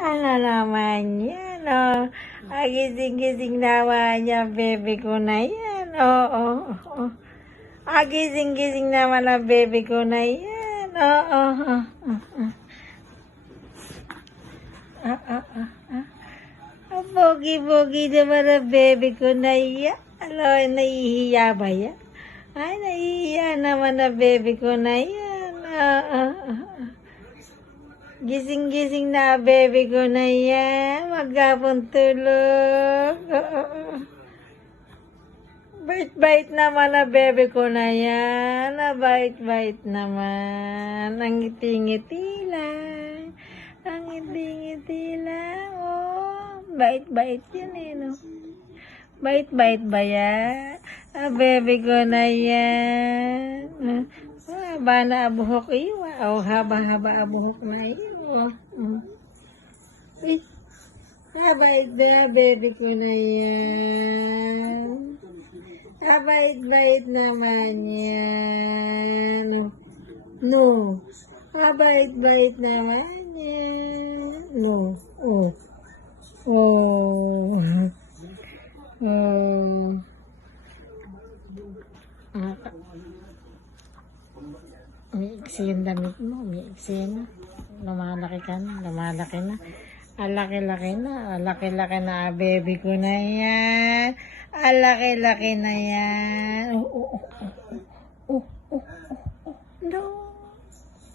Ano naman yan, oh. Gising-gising naman yan, baby ko na yan. Oo. Gising-gising naman ang baby ko na yan. Oo. Pogi-pogi naman ang baby ko na yan. Alo, nahihiya ba yan? Ay, nahihiya naman ang baby ko na yan. Gising-gising na baby ko na yan. Maghapon tulog. Bait-bait naman na baby ko na yan. Bait-bait naman. Ang ngiti-ngiti lang. Ang ngiti-ngiti lang. Oh, bait-bait yan eh, no? Bait-bait ba yan? Baby ko na yan. Haba na abuhok iyo. O, haba-haba abuhok na iyo. Bait na baby ko na yan. Bait-bait naman yan. No. Bait-bait naman yan. No. Oh. Umiiksi yung damit mo, umiiksi na. Lumalaki ka na, lumalaki na. Alaki-laki na, alaki-laki na, baby ko na yan. Alaki-laki na yan. No.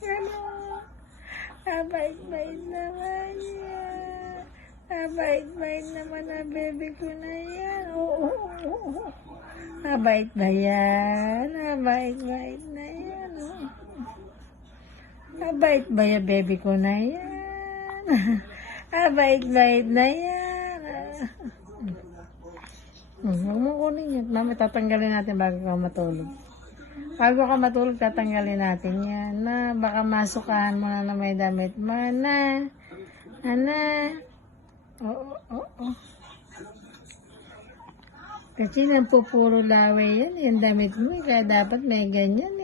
Ano? Bait-bait naman yan. Bait-bait naman ang baby ko na yan. Bait ba yan? Bait-bait na yan. Bait ba yan, baby ko na yan? Bait-bait na yan. Huwag mo kunin yan. Mami, tatanggalin natin bago ka matulog. Bago ka matulog, tatanggalin natin yan. Na, baka masukahan mo na may damit mo. Na. Oo. Kasi nagpupuro lawe yan. Yung damit mo, kaya dapat may ganyan.